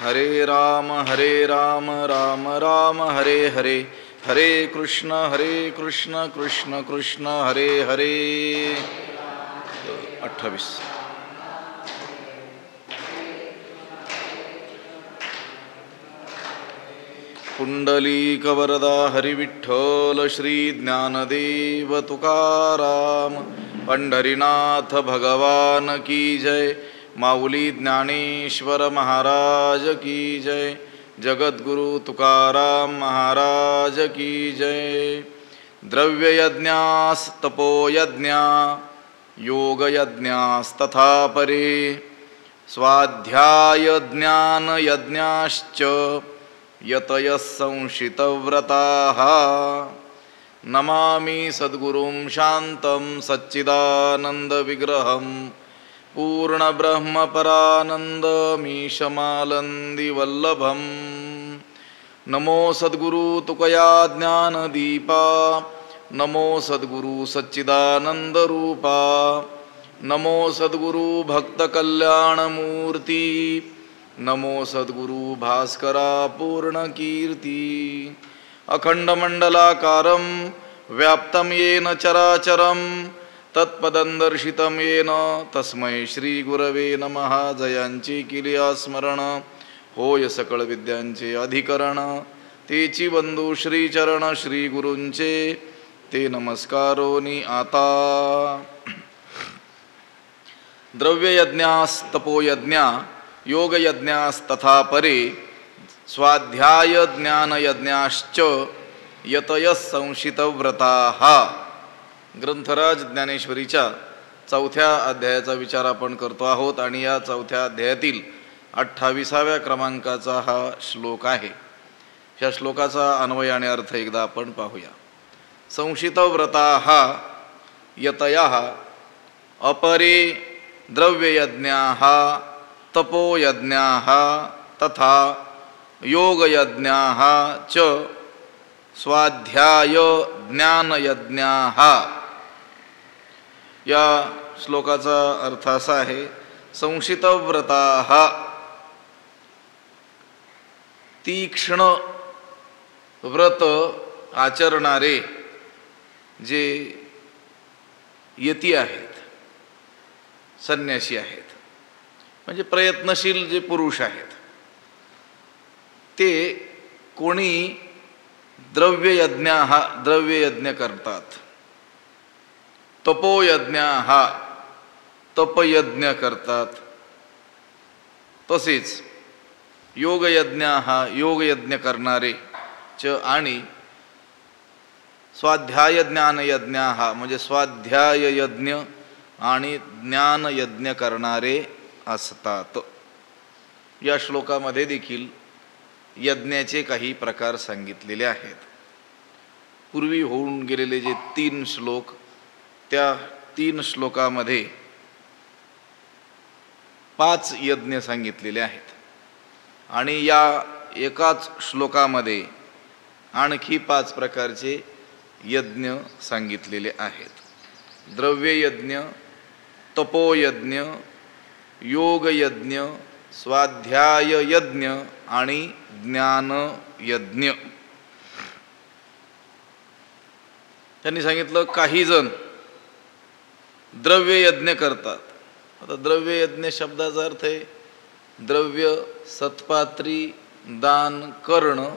हरे राम राम राम हरे हरे, हरे कृष्ण कृष्ण कृष्ण हरे हरे. 28. पुंडलीकवरदा हरिविठ्ठल श्री ज्ञानदेव तुकाराम. पंढरीनाथ भगवान की जय. माऊली ज्ञानेश्वर महाराज की जय. जगद्गुरु तुकाराम महाराज की जय. द्रव्ययज्ञास तपोयज्ञा योगयज्ञास्तथा परे स्वाध्याय ज्ञानयज्ञाश्च यतयः संशितव्रताः. नमामि सद्गुरुं शान्तं सच्चिदानन्दविग्रहं पूर्णब्रह्मपरानन्दमीशमालन्दिवल्लभम्. नमो सद्गुरु तुकया ज्ञानदीपा, नमो सद्गुरु सच्चिदानन्दरूपा, नमो सद्गुरु भक्तकल्याणमूर्ती, नमो सद्गुरु भास्करा पूर्णकीर्ती. अखंडमंडलाकारं व्याप्तं येन चराचरं तत्पदं दर्शितं येन तस्मै श्रीगुरवे नमः. जयांची किलिया स्मरण होय सकळ विद्यांचे अधिकरण. तेची बंधू श्रीचरण श्रीगुरूंचे ते नमस्कारोनी आता. द्रव्ययज्ञास तपोयज्ञा योगयज्ञास्तथा परे स्वाध्याय ज्ञानयज्ञाश्च यतयः संशितव्रताः. ग्रंथराज ज्ञानेश्वरीच्या 4थ्या अध्यायाचा विचार आपण करतो आहोत आणि या 4थ्या अध्यायातील 28व्या क्रमांकाचा हा श्लोक आहे. ह्या श्लोकाचा अन्वय आणि अर्थ एकदा आपण पाहूया. संशितव्रताः यतयः अपरे द्रव्ययज्ञाः तपोयज्ञाः तथा योगयज्ञाः च स्वाध्याय ज्ञानयज्ञाः. या श्लोकाचा अर्थ असा आहे, संशितव्रताः तीक्ष्ण व्रत आचरणारे जे यती आहेत, संन्यासी आहेत, म्हणजे प्रयत्नशील जे पुरुष आहेत, ते कोणी द्रव्ययज्ञ करतात, तपोयज्ञाः तपयज्ञ करतात, तसेच योगयज्ञाः योगयज्ञ करणारे च आणि स्वाध्याय ज्ञानयज्ञाः म्हणजे स्वाध्याय यज्ञ आणि ज्ञानयज्ञ करणारे असतात. या श्लोकामध्ये देखील यज्ञाचे काही प्रकार सांगितलेले आहेत. पूर्वी होऊन गेलेले जे 3 श्लोक, त्या 3 श्लोकामध्ये 5 यज्ञ सांगितलेले आहेत आणि या एकाच श्लोकामध्ये आणखी 5 प्रकारचे यज्ञ सांगितलेले आहेत. द्रव्ययज्ञ, तपोयज्ञ, योगयज्ञ, स्वाध्याय यज्ञ आणि ज्ञानयज्ञ. त्यांनी सांगितलं काही जण द्रव्ययज्ञ करतात. आता द्रव्ययज्ञ शब्दाचा अर्थ आहे द्रव्य सत्पात्री दान करणं.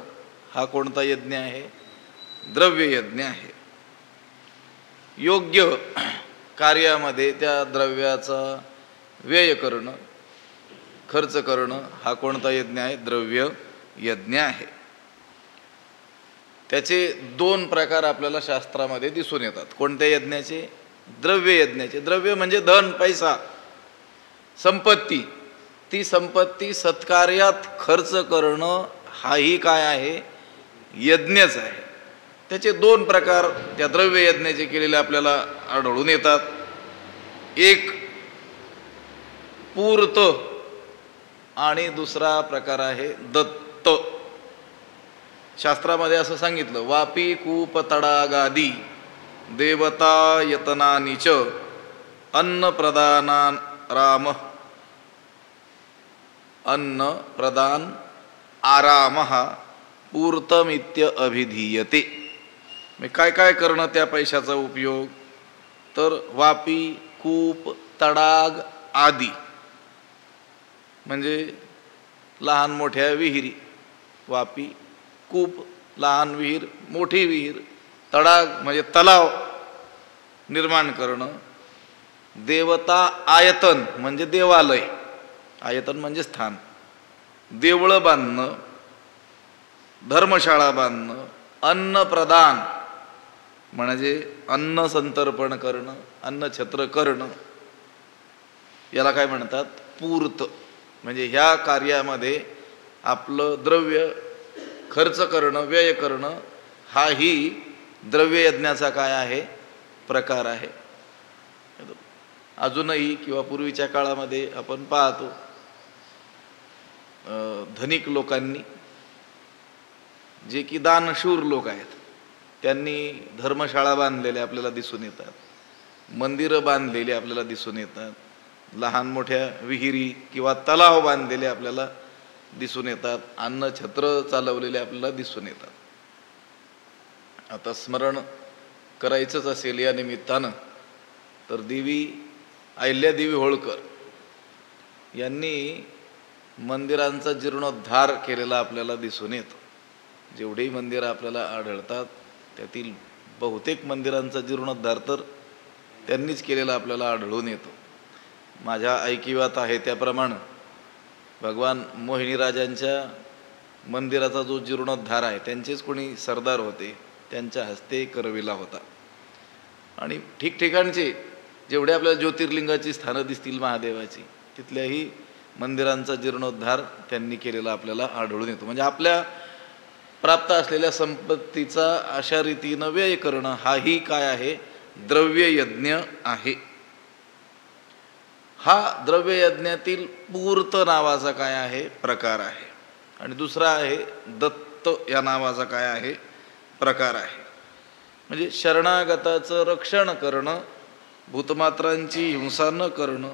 हा कोणता यज्ञ आहे? द्रव्ययज्ञ आहे. योग्य कार्यामध्ये त्या द्रव्याचा व्यय करणं, खर्च करणं, हा कोणता यज्ञ आहे? द्रव्य यज्ञ आहे. त्याचे 2 प्रकार आपल्याला शास्त्रामध्ये दिसून येतात. कोणत्या यज्ञाचे? द्रव्य यज्ञाचे. द्रव्य म्हणजे धन, पैसा, संपत्ती. ती संपत्ती सत्कार्यात खर्च करणं हाही काय आहे? यज्ञच आहे. त्याचे 2 प्रकार त्या द्रव्य यज्ञाचे केलेले आपल्याला आढळून येतात. एक पूर्त आणि दुसरा प्रकार आहे दत्त. शास्त्रामध्ये असं सांगितलं, वापी कूप तडागादी देवता यतनानीच अन्न प्रदाना राम अन्न प्रदान आरामः पूर्तमित्य अभिधीयते. मग काय काय करणं त्या पैशाचा उपयोग, तर वापी, कूप, तडाग आदी म्हणजे लहान मोठ्या विहिरी. वापी, कूप लहान विहीर, मोठी विहीर. तडाग म्हणजे तलाव निर्माण करणं. देवता आयतन म्हणजे देवालय, आयतन म्हणजे स्थान. देवळं बांधणं, धर्मशाळा बांधणं. अन्न प्रदान म्हणजे अन्न संतर्पण करणं, अन्नछत्र करणं. याला काय म्हणतात, पूर्त. म्हणजे ह्या कार्यामध्ये आपलं द्रव्य खर्च करणं, व्यय करणं, हाही द्रव्ययज्ञाचा काय आहे, प्रकार आहे. अजूनही किंवा पूर्वीच्या काळामध्ये आपण पाहतो धनिक लोकांनी, जे की दानशूर लोक आहेत, त्यांनी धर्मशाळा बांधलेल्या आपल्याला दिसून येतात, मंदिरं बांधलेली आपल्याला दिसून येतात, लहान मोठ्या विहिरी किंवा तलाव बांधलेले आपल्याला दिसून येतात, अन्नछत्र चालवलेले आपल्याला दिसून येतात. आता स्मरण करायचंच असेल या निमित्तानं, तर देवी अहिल्यादेवी होळकर यांनी मंदिरांचा जीर्णोद्धार केलेला आपल्याला दिसून येतो. जेवढेही मंदिरं आपल्याला आढळतात त्यातील बहुतेक मंदिरांचा जीर्णोद्धार तर त्यांनीच केलेला आपल्याला आढळून येतो. माझ्या ऐकिवात आहे त्याप्रमाणे भगवान मोहिनीराजांच्या मंदिराचा जो जीर्णोद्धार आहे त्यांचेच कोणी सरदार होते, त्यांच्या हस्ते करविला होता. आणि ठिकठिकाणचे जेवढे आपल्याला ज्योतिर्लिंगाची स्थानं दिसतील महादेवाची, तिथल्याही मंदिरांचा जीर्णोद्धार त्यांनी केलेला आपल्याला आढळून येतो. म्हणजे आपल्या प्राप्त असलेल्या संपत्तीचा अशा रीतीनं व्यय करणं, हाही काय आहे, द्रव्ययज्ञ आहे. हा द्रव्ययज्ञातील पूर्त नावाचा काय आहे, प्रकार आहे. आणि दुसरा आहे दत्त या नावाचा काय आहे, प्रकार आहे. म्हणजे शरणागताचं रक्षण करणं, भूतमात्रांची हिंसा न करणं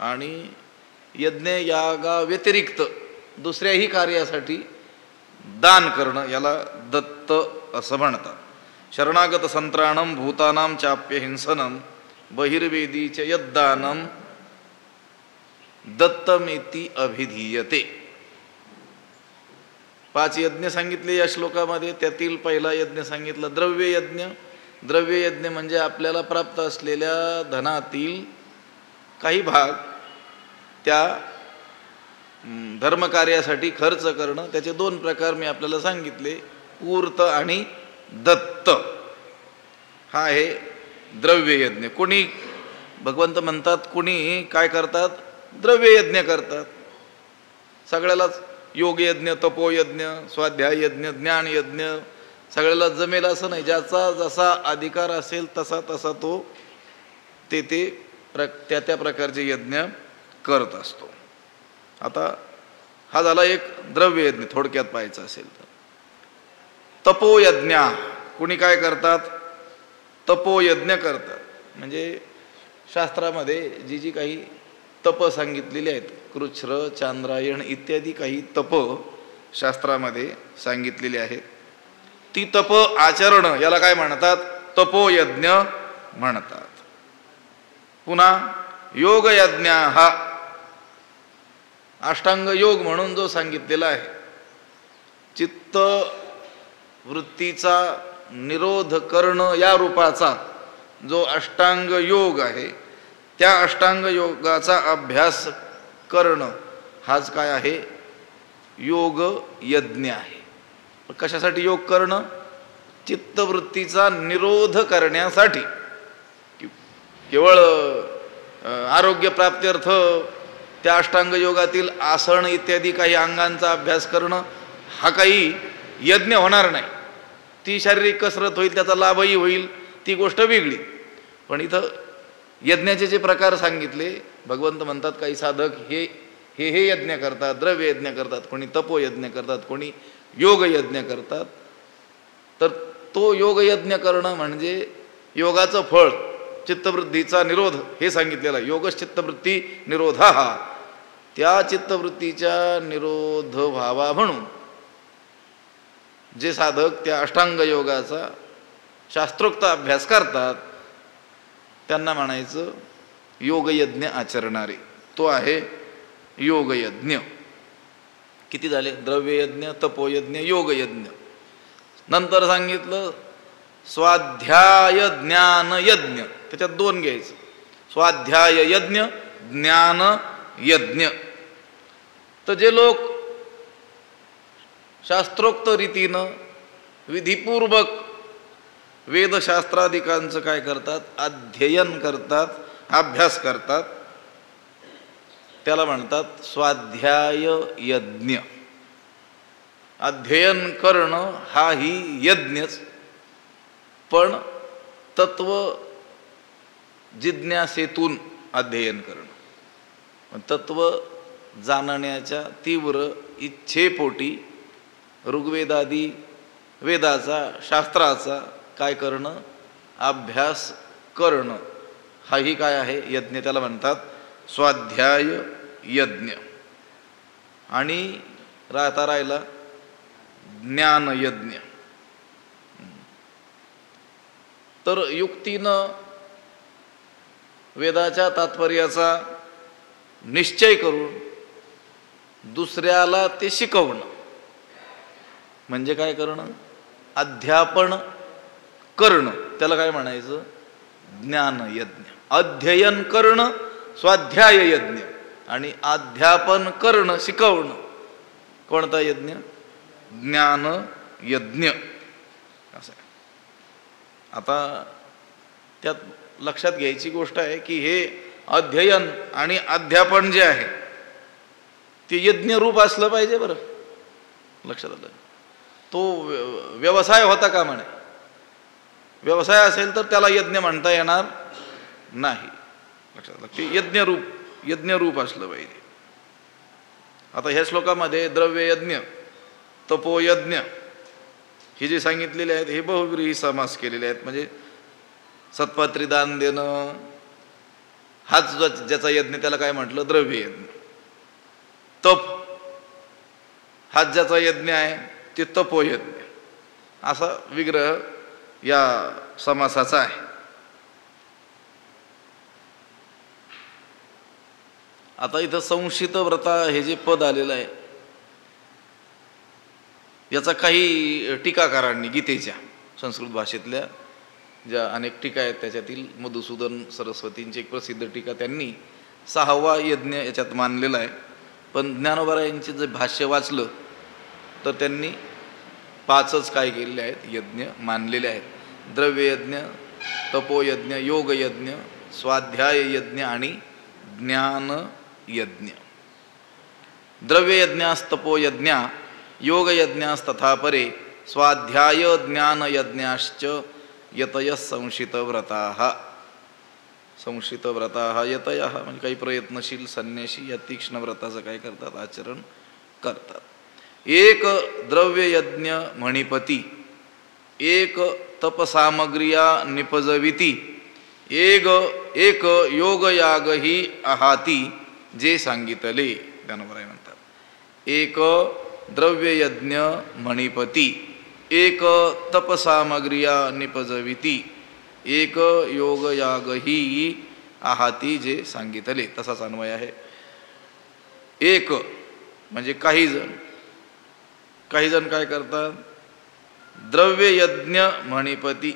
आणि यज्ञ यागा व्यतिरिक्त दुसऱ्याही कार्यासाठी दान करणं, याला दत्त असं म्हणतात. शरणागत संत्राणम भूतानाम चाप्य हिंसनम बहिर्वेदीच यद्दानम दत्तमिति अभिधीयते. 5 यज्ञ सांगितले या श्लोकामध्ये. त्यातील पहिला यज्ञ सांगितला द्रव्ययज्ञ. द्रव्ययज्ञ म्हणजे आपल्याला प्राप्त असलेल्या धनातील काही भाग त्या धर्मकार्यासाठी खर्च करणं. त्याचे 2 प्रकार मी आपल्याला सांगितले, पूर्त आणि दत्त. हा आहे द्रव्ययज्ञ. कोणी भगवंत म्हणतात, कोणी काय करतात, द्रव्ययज्ञ करतात. सगळ्यालाच योगयज्ञ, तपोयज्ञ, स्वाध्याययज्ञ, ज्ञानयज्ञ सगळ्याला जमेल असं नाही. ज्याचा जसा अधिकार असेल तसा तसा तो त्या त्या प्रकारचे यज्ञ करत असतो. आता हा झाला एक द्रव्ययज्ञ, थोडक्यात पाहायचं असेल तर. तपोयज्ञ कोणी काय करतात, तपोयज्ञ करतात. म्हणजे शास्त्रामध्ये जी जी काही तप सांगितलेली आहेत, कृच्छ्र, चांद्रायण इत्यादी काही तप शास्त्रामध्ये सांगितलेली आहेत, ती तप आचरण याला काय म्हणतात, तपोयज्ञ म्हणतात. पुन्हा योगयज्ञ हा अष्टांग योग म्हणून जो सांगितलेला आहे, चित्त वृत्तीचा निरोध करणं या रूपाचा जो अष्टांग योग आहे, त्या अष्टांग योगाचा अभ्यास करणं हाच काय आहे, योग यज्ञ आहे. कशासाठी योग करणं, चित्तवृत्तीचा निरोध करण्यासाठी. केवळ आरोग्य प्राप्त्यर्थ त्या अष्टांग योगातील आसन इत्यादी काही अंगांचा अभ्यास करणं हा काही यज्ञ होणार नाही. ती शारीरिक कसरत होईल, त्याचा लाभही होईल, ती गोष्ट वेगळी. पण इथं यज्ञाचे जे प्रकार सांगितले, भगवंत म्हणतात काही साधक हे हे हे यज्ञ करतात, द्रव्य यज्ञ करतात, कोणी तपोयज्ञ करतात, कोणी योगयज्ञ करतात. तर तो योगयज्ञ करणं म्हणजे योगाचं फळ चित्तवृत्तीचा निरोध हे सांगितलेलं आहे. योगश्चित्तवृत्ती निरोधा हा त्या चित्तवृत्तीच्या निरोध व्हावा म्हणून जे साधक त्या अष्टांग योगाचा शास्त्रोक्त अभ्यास करतात त्यांना म्हणायचं योगयज्ञ आचरणारे. तो आहे योगयज्ञ. किती झाले? द्रव्ययज्ञ, तपोयज्ञ, योगयज्ञ. नंतर सांगितलं स्वाध्याय ज्ञान यज्ञ. त्याच्यात दोन घ्यायचं, स्वाध्याय यज्ञ, ज्ञान यज्ञ. तर जे लोक शास्त्रोक्त रीतीनं विधिपूर्वक वेदशास्त्रादिकांचं काय करतात? अध्ययन करतात, अभ्यास करतात, त्याला म्हणतात स्वाध्याय यज्ञ. अध्ययन करणं हाही यज्ञच, पण तत्व जिज्ञासेतून अध्ययन करणं. तत्व जाणण्याच्या तीव्र इच्छेपोटी ऋग्वेदादी वेदाचा, शास्त्राचा काय करणं? अभ्यास करणं. हाही काय आहे? यज्ञ. त्याला म्हणतात स्वाध्याय यज्ञ. आणि राहता राहिला ज्ञानयज्ञ. तर युक्तीनं वेदाच्या तात्पर्याचा निश्चय करून दुसऱ्याला ते शिकवणं म्हणजे काय करणं? अध्यापन करणं. त्याला काय म्हणायचं? ज्ञानयज्ञ. अध्ययन करणं स्वाध्याय यज्ञ आणि अध्यापन करणं, शिकवणं कोणता यज्ञ? ज्ञान यज्ञ. असं. आता त्यात लक्षात घ्यायची गोष्ट आहे की हे अध्ययन आणि अध्यापन जे आहे ते यज्ञ रूप असलं पाहिजे. बरं लक्षात आलं? तो व्यवसाय होता का म्हणे? व्यवसाय असेल तर त्याला यज्ञ म्हणता येणार नाही. लक्षात आलं? ते यज्ञरूप असलं पाहिजे. आता ह्या श्लोकामध्ये द्रव्ययज्ञ, तपोयज्ञ हे जे सांगितलेले आहेत हे बहुव्रीही समास केलेले आहेत. म्हणजे सत्पात्री दान देणं हाच ज्याचा यज्ञ त्याला काय म्हटलं? द्रव्ययज्ञ. तप हाच ज्याचा यज्ञ आहे ते तपोयज्ञ. असा विग्रह या समासाचा आहे. आता इथं संशित व्रता हे जे पद आलेलं आहे याचा काही टीकाकारांनी गीतेच्या संस्कृत भाषेतल्या ज्या अनेक टीका आहेत त्याच्यातील मधुसूदन सरस्वतींची एक प्रसिद्ध टीका त्यांनी 6वा यज्ञ याच्यात मानलेला आहे. पण ज्ञानोबरायांचे जे भाष्य वाचलं तर त्यांनी 5च काय केलेले आहेत? यज्ञ मानलेले आहेत. द्रव्ययज्ञ, तपोयज्ञ, योगयज्ञ, स्वाध्याय यज्ञ आणि ज्ञान यज्ञ. द्रव्ययज्ञास्तपोयज्ञा योगयज्ञास्तथा परे स्वाध्याय ज्ञानयज्ञाश्च यतयः संशितव्रताः. संशितव्रताः यतयः म्हणजे काही प्रयत्नशील संन्यासी या तीक्ष्ण व्रताचं काय करतात? आचरण करतात. एक द्रव्ययज्ञ मणिपती, एक तपसामग्रिया निपजविती, एक योगयाग ही आहाती जे सांगितले. ज्ञानोबराय म्हणतात एक द्रव्ययज्ञ मणिपती, एक तपसामग्रिया निपजविती, एक योगयाग ही आहाती जे सांगितले. तसाच अन्वय आहे. एक म्हणजे काही जण काय करतात? द्रव्ययज्ञ मणिपती.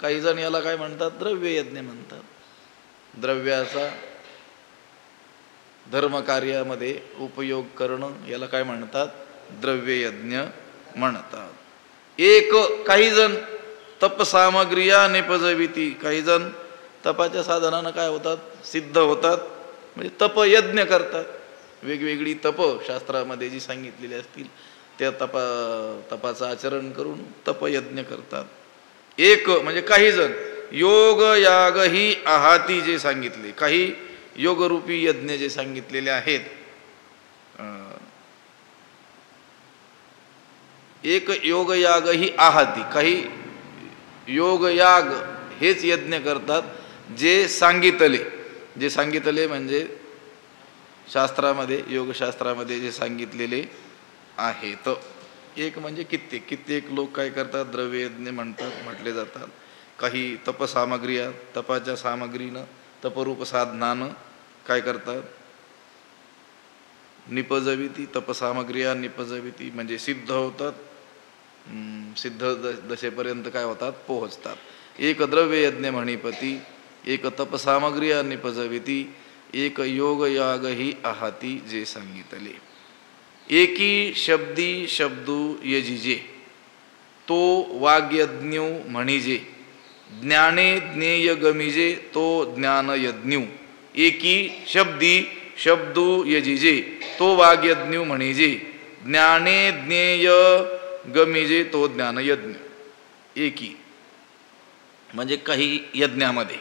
काही जण याला काय म्हणतात? द्रव्ययज्ञ म्हणतात. द्रव्याचा धर्मकार्यामध्ये उपयोग करणं याला काय म्हणतात? द्रव्ययज्ञ म्हणतात. एक काही जण तपसामग्रिया निपजविती. काही जण तपाच्या साधनानं काय होतात? सिद्ध होतात. म्हणजे तपयज्ञ करतात. वेगवेगळी तप शास्त्रामध्ये जी सांगितलेली असतील त्या तपाचं आचरण करून तपयज्ञ करतात. एक म्हणजे काही जण योग याग ही आहाती जे सांगितले, काही योगरूपी यज्ञ जे सांगितलेले आहेत. एक योगयाग ही आहाती, काही योगयाग हेच यज्ञ करतात जे सांगितले. जे सांगितले म्हणजे शास्त्रामध्ये, योगशास्त्रामध्ये जे सांगितलेले आहेत. एक म्हणजे कित्येक कित्येक लोक काय करतात, द्रव्ययज्ञ म्हटले जातात. काही तपसामग्री, तपाच्या सामग्रीनं, तपरूप साधनानं काय करतात, निपजविती, तपसामग्रिया निपजविती म्हणजे सिद्ध होतात, सिद्ध दशेपर्यंत काय होतात, पोहोचतात. एक द्रव्ययज्ञ म्हणीपती, एक तपसामग्रिया निपजविती, एक योग याग ही आहाती जे सांगितले. एकी शब्दी शब्दू यजिजे, तो वाग्यज्ञ म्हणिजे, ज्ञाने ज्ञेय गमिजे, तो ज्ञानयज्ञ. एकी शब्दी शब्दू यजिजे, तो वाग्यज्ञ म्हणिजे, ज्ञाने ज्ञेय गमिजे, तो ज्ञानयज्ञ. एकी म्हणजे काही यज्ञामध्ये,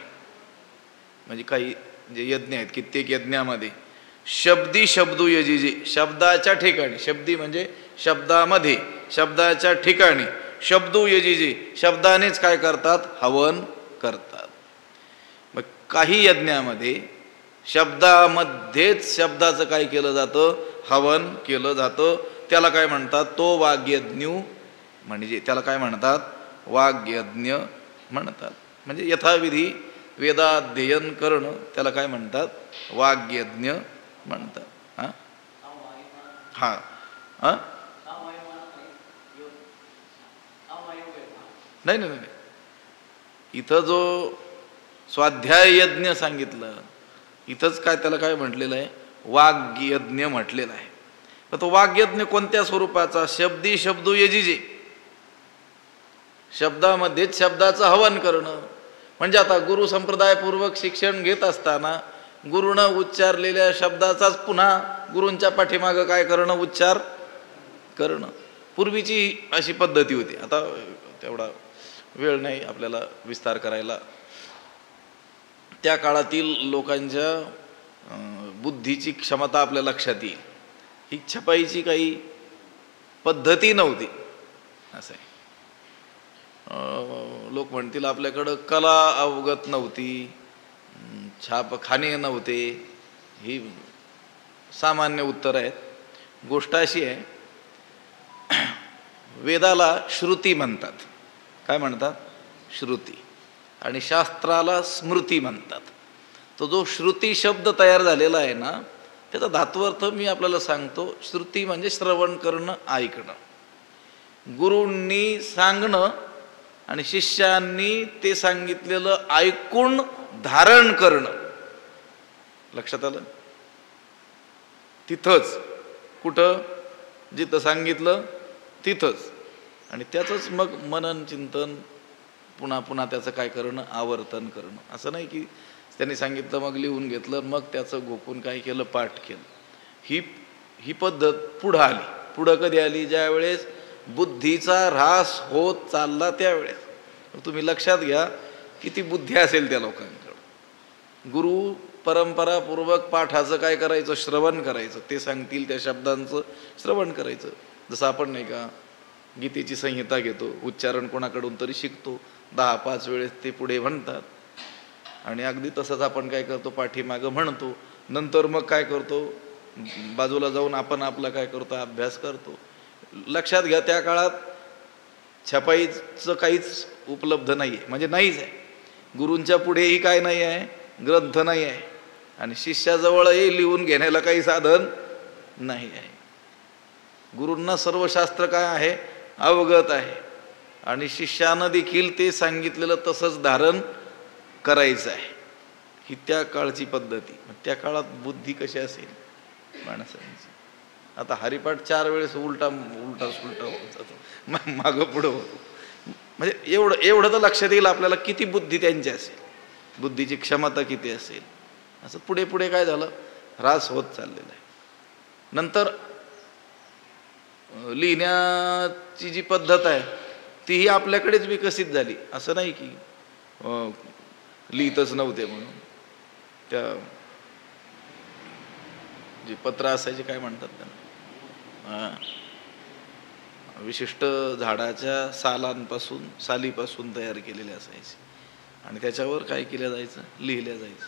म्हणजे काही जे यज्ञ आहेत कित्येक यज्ञामध्ये, शब्दी शब्दू यजिजे, शब्दाच्या ठिकाणी, शब्दी म्हणजे शब्दामध्ये, शब्दाच्या ठिकाणी, शब्दू यजिजे, शब्दानेच काय करतात, हवन करतात. मग काही यज्ञामध्ये शब्दामध्येच शब्दाचं काय केलं जातं, हवन केलं जातं. त्याला काय म्हणतात, तो वाग्यज्ञ म्हणजे, त्याला काय म्हणतात, वाग्यज्ञ म्हणतात. म्हणजे यथाविधी वेदाध्ययन करणं, त्याला काय म्हणतात, वाग्यज्ञ म्हणतात. हा हा हा नाही नाही नाही, इथं जो स्वाध्याय यज्ञ सांगितलं, इथंच काय त्याला काय म्हटलेलं आहे, वाग्यज्ञ म्हटलेलं आहे. तर तो वाग्यज्ञ कोणत्या स्वरूपाचा, शब्दी शब्दू यजिजे, शब्दामध्येच शब्दाचं हवन करणं. म्हणजे आता गुरु संप्रदायपूर्वक शिक्षण घेत असताना गुरुनं उच्चारलेल्या शब्दाचाच पुन्हा गुरूंच्या पाठीमागं काय करणं, उच्चार करणं. पूर्वीची अशी पद्धती होती. आता तेवढा वेळ नाही आपल्याला विस्तार करायला. त्या काळातील लोकांच्या बुद्धीची क्षमता आपल्या लक्षात येईल. ही छपाईची काही पद्धती नव्हती असं आहे. लोक म्हणतील आपल्याकडं कला अवगत नव्हती, छापखाने नव्हते. ही सामान्य उत्तर आहेत. गोष्ट अशी आहे, वेदाला श्रुती म्हणतात. काय म्हणतात, श्रुती. आणि शास्त्राला स्मृती म्हणतात. तो जो श्रुती शब्द तयार झालेला आहे ना, त्याचा धात्वर्थ मी आपल्याला सांगतो. श्रुती म्हणजे श्रवण करणं, ऐकणं. गुरूंनी सांगणं आणि शिष्यांनी ते सांगितलेलं ऐकून धारण करणं. लक्षात आलं? तिथंच, कुठं, जिथं सांगितलं तिथंच. आणि त्याचंच मग मनन चिंतन, पुन्हा पुन्हा त्याचं काय करणं, आवर्तन करणं. असं नाही की त्यांनी सांगितलं मग लिहून घेतलं, मग त्याचं गोपून काय केलं, पाठ केलं. ही पद्धत पुढं आली. पुढं कधी आली, ज्या वेळेस बुद्धीचा ऱ्हास होत चालला त्यावेळेस. तुम्ही लक्षात घ्या किती बुद्धी असेल त्या लोकांकडं. गुरु परंपरापूर्वक पाठाचं काय करायचं, श्रवण करायचं. ते सांगतील त्या शब्दांचं श्रवण करायचं. जसं आपण नाही का गीतेची संहिता घेतो, उच्चारण कोणाकडून तरी शिकतो, 10-5 वेळेस ते पुढे म्हणतात. आणि अगदी तसंच आपण काय करतो, पाठीमागं म्हणतो. नंतर मग काय करतो, बाजूला जाऊन आपण आपला काय करतो, अभ्यास करतो. लक्षात घ्या, त्या काळात छपाईचं काहीच उपलब्ध नाही आहे, म्हणजे नाहीच आहे. गुरूंच्या पुढेही काय नाही आहे, ग्रंथ नाही आहे. आणि शिष्याजवळही लिहून घेण्याला काही साधन नाही आहे. गुरूंना सर्व शास्त्र काय आहे, अवगत आहे. आणि शिष्यानं देखील ते सांगितलेलं तसंच धारण करायचं आहे. ही त्या काळची पद्धती. त्या काळात बुद्धी कशी असेल माणसांची. आता हरिपाठ 4 वेळेस उलटा सुलटा होत जातो, मागं पुढं होतो. म्हणजे एवढं तर लक्षात येईल आपल्याला किती बुद्धी त्यांची असेल, बुद्धीची क्षमता किती असेल. असं पुढे पुढे काय झालं, ह्रास होत चाललेला आहे. नंतर लिहिण्याची जी पद्धत आहे तीही आपल्याकडेच विकसित झाली. असं नाही की लिहितच नव्हते म्हणून. त्या जी पत्र असायची, काय म्हणतात त्यांना, विशिष्ट झाडाच्या सालीपासून तयार केलेले असायचे. आणि त्याच्यावर काय केलं जायचं, लिहिलं जायचं.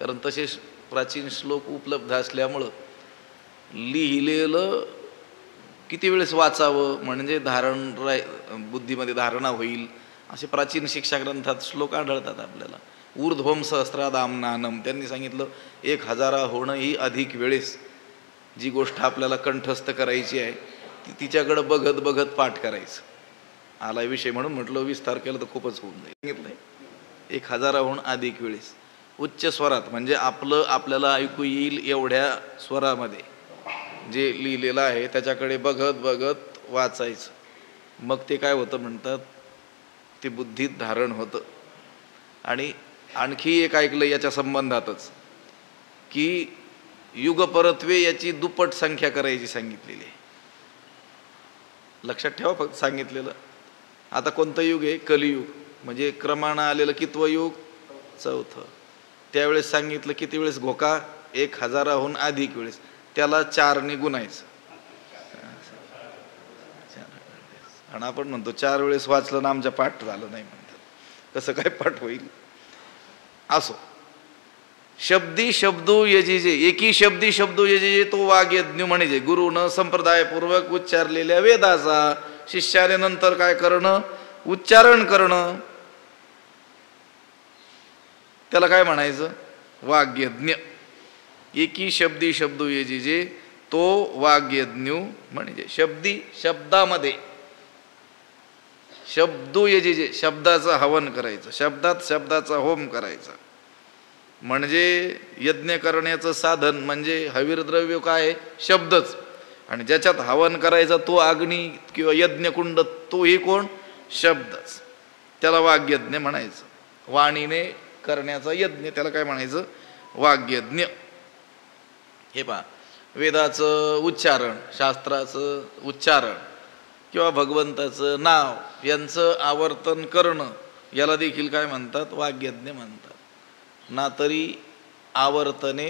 कारण तसे प्राचीन श्लोक उपलब्ध असल्यामुळं लिहिलेलं किती वेळेस वाचावं म्हणजे बुद्धीमध्ये धारणा होईल असे प्राचीन शिक्षा ग्रंथात श्लोक आढळतात आपल्याला. ऊर्ध्वम सहस्रादाम्नानम, त्यांनी सांगितलं 1000 ही अधिक वेळेस जी गोष्ट आपल्याला कंठस्थ करायची आहे तिच्याकडे बघत बघत पाठ करायचं. आला विषय म्हणून म्हटलं विस्तार केला तर खूपच होऊन जाईल. सांगितलंय 1000 अधिक वेळेस उच्च स्वरात, म्हणजे आपल्याला ऐकू येईल एवढ्या स्वरामध्ये जे लिहिलेलं आहे त्याच्याकडे बघत बघत वाचायचं. मग ते काय होतं म्हणतात, ते बुद्धीत धारण होतं. आणि आणखी एक ऐकलं याच्या संबंधातच की युगपरत्वे याची दुप्पट संख्या करायची सांगितलेली आहे. लक्षात ठेवा फक्त सांगितलेलं. आता कोणतं युग आहे? कलियुग. म्हणजे क्रमानं आलेलं कितवं युग? 4थं. त्यावेळेस सांगितलं किती वेळेस घोका? 1000 अधिक वेळेस. त्याला 4ने गुणायचं. आणि आपण म्हणतो 4 वेळेस वाचलं ना आमच्या पाठ झालं नाही म्हणतात. कसं काय पाठ होईल? असो, शब्दी शब्दो यजिजे, एकी शब्दी शब्दो यजिजे तो वाग्यज्ञ म्हणजे गुरुनं संप्रदायपूर्वक उच्चारलेल्या वेदाचा शिष्याने नंतर काय करणं? उच्चारण करणं. त्याला काय म्हणायचं? वाग्यज्ञ. एकी शब्दी शब्दो यजिजे तो वाग्यज्ञ म्हणजे शब्दी शब्दामध्ये शब्दो यजिजे शब्दाचं हवन करायचं, शब्दात शब्दाचा होम करायचा. म्हणजे यज्ञ करण्याचं साधन म्हणजे हविर्द्रव्य काय? शब्दच. आणि ज्याच्यात हवन करायचा तो अग्नी किंवा यज्ञकुंड तोही कोण? शब्दच. त्याला वाग्यज्ञ म्हणायचं. वाणीने करण्याचा यज्ञ त्याला काय म्हणायचं? वाग्यज्ञ. हे पहा, वेदाचं उच्चारण, शास्त्राचं उच्चारण किंवा भगवंताचं नाव यांचं आवर्तन करणं याला देखील काय म्हणतात? वाग्यज्ञ म्हणतात. ना तरी आवर्तने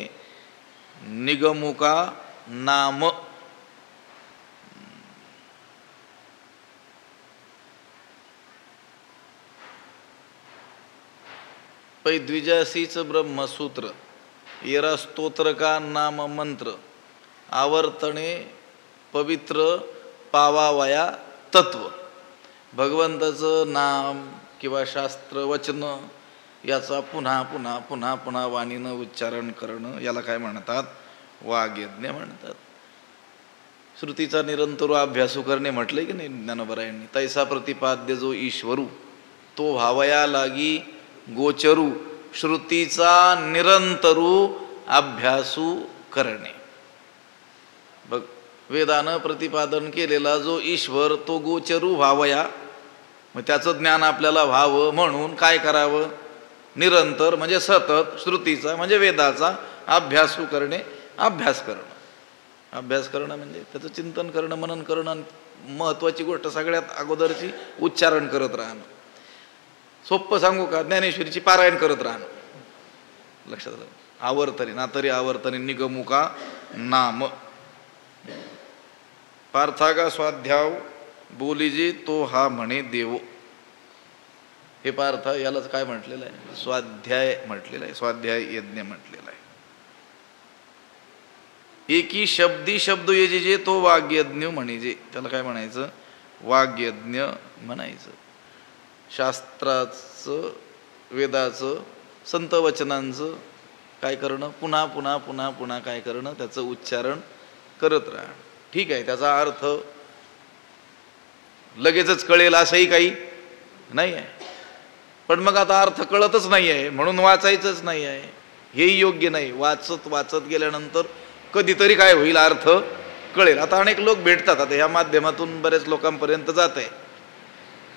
निगमुका नाम. पै द्विजासीच ब्रह्मसूत्र येरा स्तोत्र का नाम मंत्र आवर्तने पवित्र पावावया तत्व. भगवंताचं नाम किंवा शास्त्र वचन याचा पुन्हा पुन्हा पुन्हा पुन्हा वाणीनं उच्चारण करणं याला काय म्हणतात? वाग्यज्ञ म्हणतात. श्रुतीचा निरंतर अभ्यासू करणे म्हटले की नाही ज्ञानोबरायांनी. तैसा प्रतिपाद्य जो ईश्वरू तो भावया लागी गोचरू श्रुतीचा निरंतरू अभ्यासू करणे. बघ, वेदानं प्रतिपादन केलेला जो ईश्वर तो गोचरू व्हावया, मग त्याचं ज्ञान आपल्याला व्हावं म्हणून काय करावं? निरंतर म्हणजे सतत श्रुतीचा म्हणजे वेदाचा अभ्यासू करणे. अभ्यास करणं, अभ्यास करणं म्हणजे त्याचं चिंतन करणं, मनन करणं. महत्वाची गोष्ट सगळ्यात अगोदरची उच्चारण करत राहणं. सोप्पं सांगू का? ज्ञानेश्वरीची पारायण करत राहणं. लक्षात आलं? आवर्तने ना तरी आवर्तने निगमुका नाम. पार्थागा स्वाध्याव बोलीजे तो हा म्हणे देव. हे पार्थ यालाच काय म्हटलेलं आहे? स्वाध्याय म्हटलेलं आहे. स्वाध्याय यज्ञ म्हटलेला आहे. एकी शब्दी शब्द यजिजे तो वाग्यज्ञ म्हणजे त्याला काय म्हणायचं? वाग्यज्ञ म्हणायचं. शास्त्राचं, वेदाचं, संत वचनांचं काय करणं? पुन्हा पुन्हा पुन्हा पुन्हा काय करणं? त्याचं उच्चारण करत राहणं. ठीक आहे, त्याचा अर्थ लगेचच कळेल असंही काही नाही आहे. पण मग आता अर्थ कळतच नाही आहे म्हणून वाचायचंच नाही आहे हेही योग्य नाही. वाचत वाचत गेल्यानंतर कधीतरी काय होईल? अर्थ कळेल. आता अनेक लोक भेटतात, आता ह्या माध्यमातून बऱ्याच लोकांपर्यंत जात आहे.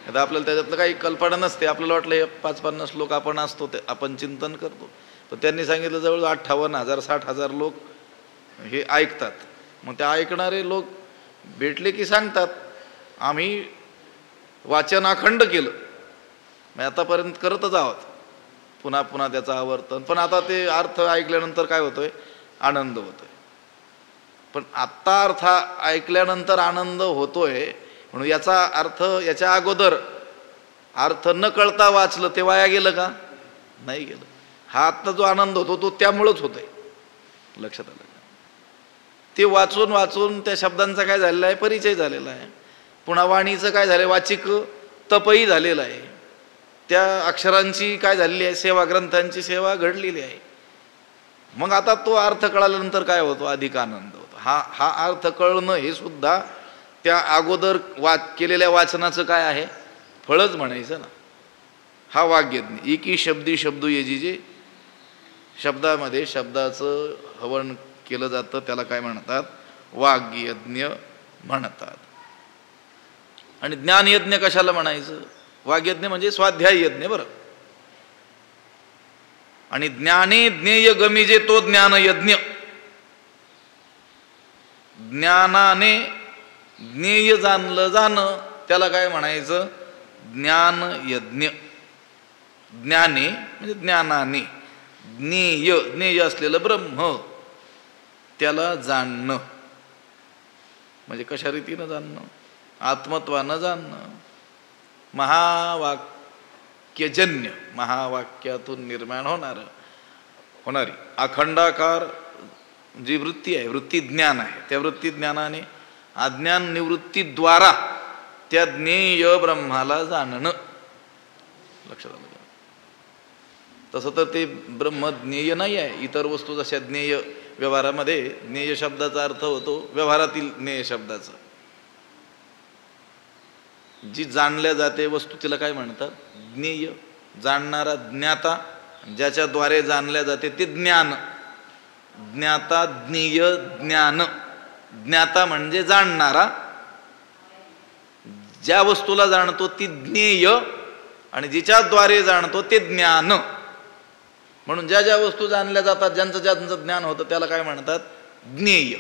आता आपल्याला त्याच्यातलं काही कल्पना नसते. आपल्याला वाटलं हे 5-50 लोक आपण असतो, ते आपण चिंतन करतो. पण त्यांनी सांगितलं जवळ 58,000 60,000 लोक हे ऐकतात. मग ते ऐकणारे लोक भेटले की सांगतात आम्ही वाचन अखंड केलं, मग आतापर्यंत करतच आहोत, पुन्हा पुन्हा त्याचं आवर्तन. पण आता ते अर्थ ऐकल्यानंतर काय होतोय? आनंद होतोय. पण आत्ता अर्थ ऐकल्यानंतर आनंद होतोय म्हणून याचा अर्थ याच्या अगोदर अर्थ न कळता वाचलं ते वाया गेलं का? नाही गेलं. हा आत्ता जो आनंद होतो तो त्यामुळंच होतोय. लक्षात आलं का? ते वाचून वाचून त्या शब्दांचा काय झालेला आहे, परिचय झालेला आहे. पुन्हा वाणीचं काय झालं, वाचिक तपही झालेलं आहे. त्या अक्षरांची काय झालेली आहे, सेवा, ग्रंथांची सेवा घडलेली आहे. मग आता तो अर्थ कळाल्यानंतर काय होतो, अधिक आनंद होतो. हा अर्थ कळणं हे सुद्धा त्या अगोदर केलेल्या वाचनाचं काय आहे, फळच म्हणायचं ना. हा वाग्यज्ञ एकी शब्दी शब्दो यजिजे, शब्दामध्ये शब्दाचं हवन केलं जातं, त्याला काय म्हणतात, वाग्यज्ञ म्हणतात. आणि ज्ञानयज्ञ कशाला म्हणायचं, वाग्यज्ञ म्हणजे स्वाध्याय यज्ञ बरं. आणि ज्ञाने ज्ञेय गमिजे तो ज्ञानयज्ञ, ज्ञानाने ज्ञेय जाणलं जाणं त्याला काय म्हणायचं, ज्ञानयज्ञ. ज्ञाने म्हणजे ज्ञानाने, ज्ञेय ज्ञेय असलेलं ब्रह्म त्याला जाणणं म्हणजे कशा रीतीनं जाणणं, आत्मत्वानं जाणणं. महावाक्यजन्य, महावाक्यातून निर्माण होणारी अखंडाकार जी वृत्ती आहे, वृत्ती ज्ञान आहे, त्या वृत्ती ज्ञानाने अज्ञान निवृत्तीद्वारा त्या ज्ञेय ब्रह्माला जाणणं. लक्षात आलं का? तसं तर ते ब्रह्म ज्ञेय नाही आहे. इतर वस्तू जशा ज्ञेय, व्यवहारामध्ये ज्ञेय शब्दाचा अर्थ होतो व्यवहारातील ज्ञेय शब्दाचा. जी जाणल्या जाते वस्तू तिला काय म्हणतात, ज्ञेय. जाणणारा ज्ञाता, ज्याच्याद्वारे जाणल्या जाते ते ज्ञान. ज्ञाता, ज्ञेय, ज्ञान. ज्ञाता म्हणजे जाणणारा, ज्या वस्तूला जाणतो ती ज्ञेय, आणि जिच्याद्वारे जाणतो ते ज्ञान. म्हणून ज्या ज्या वस्तू जाणल्या जातात, ज्यांचं ज्यांचं ज्ञान होतं त्याला काय म्हणतात, ज्ञेय.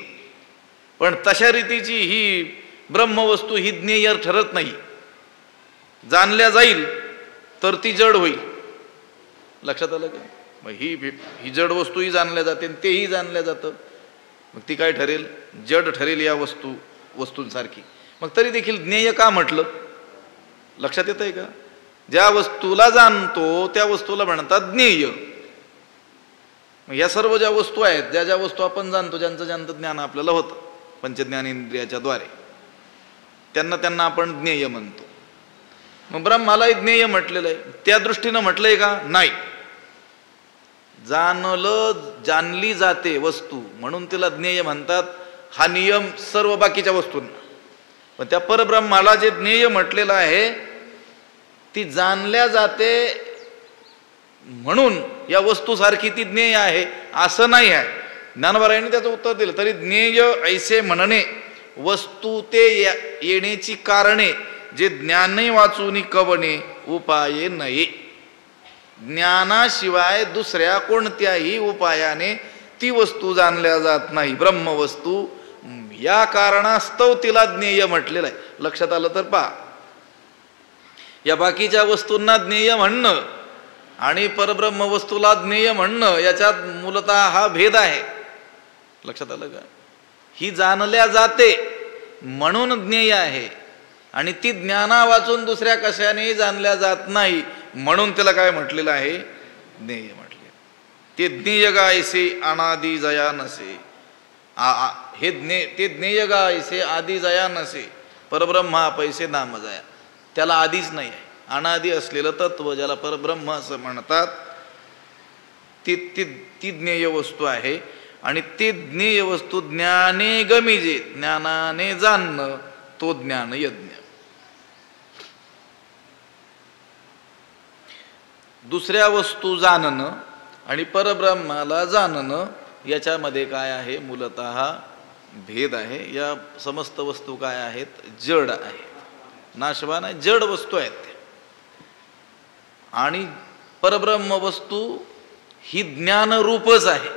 पण तशा रीतीची ही ब्रह्मवस्तू ही ज्ञेय ठरत नाही. जाणल्या जाईल तर ती जड होईल. लक्षात आलं का? मग ही जड वस्तू ही जाणल्या जाते, तेही जाणल्या जातं. मग ती काय ठरेल, जड ठरेल या वस्तूंसारखी. मग तरी देखील ज्ञेय का म्हटलं, लक्षात येत आहे का? ज्या वस्तूला जाणतो त्या वस्तूला म्हणतात ज्ञेय. या सर्व ज्या वस्तू आहेत, ज्या ज्या वस्तू आपण जाणतो, ज्यांचं ज्यांचं ज्ञान आपल्याला होतं पंचज्ञानेंद्रियाच्या द्वारे, त्यांना आपण ज्ञेय म्हणतो. मग ब्रह्मालाही ज्ञेय म्हटलेलं आहे. त्या दृष्टीनं म्हटलंय का, नाही. जाणली जाते वस्तू म्हणून तिला ज्ञेय म्हणतात. हा नियम सर्व बाकीच्या वस्तूंना. पण त्या परब्रह्माला जे ज्ञेय म्हटलेलं आहे, ती जाणल्या जाते म्हणून या वस्तूसारखी ती ज्ञेय आहे असं नाही आहे. ज्ञानवरायांनी त्याचं उत्तर दिलं. तरी ज्ञेय ऐसे म्हणणे वस्तू ते येण्याची कारणे, जे ज्ञाने वाचून कवणे उपाये नये. ज्ञानाशिवाय दुसऱ्या कोणत्याही उपायाने ती वस्तू जाणल्या जात नाही. ब्रह्मवस्तू या कारणास्तव तिला ज्ञेय म्हटलेलं आहे. लक्षात आलं तर पहा, या बाकीच्या वस्तूंना ज्ञेय म्हणणं आणि परब्रह्म वस्तूला ज्ञेय म्हणणं याच्यात मूलतः हा भेद आहे. लक्षात आलं का? ही जाणल्या जाते म्हणून ज्ञेय आहे, आणि ती ज्ञाना वाचून दुसऱ्या कशानेही जाणल्या जात नाही म्हणून त्याला काय म्हटलेलं आहे, ज्ञेय म्हटले. ते ज्ञेय गायसे अनादि जया नसे. ते ज्ञेय गायसे आदि जया नसे. परब्रह्मा पैसे नाम जया. त्याला आधीच नाही आहे. अनादि असलेलं तत्व ज्याला परब्रह्म असं म्हणतात, ती ज्ञेय वस्तू आहे. आणि ती ज्ञेय वस्तू ज्ञाने गमिजे, ज्ञानाने जाणणं, तो ज्ञान यज्ञ. दुसऱ्या वस्तू जाणणं आणि परब्रह्माला जाणणं याच्यामध्ये काय आहे, मूलतः भेद आहे. या समस्त वस्तू काय आहेत, जड आहेत, नाशवान आहे, जड वस्तू आहेत त्या. आणि परब्रह्म वस्तू ही ज्ञानरूपच आहे.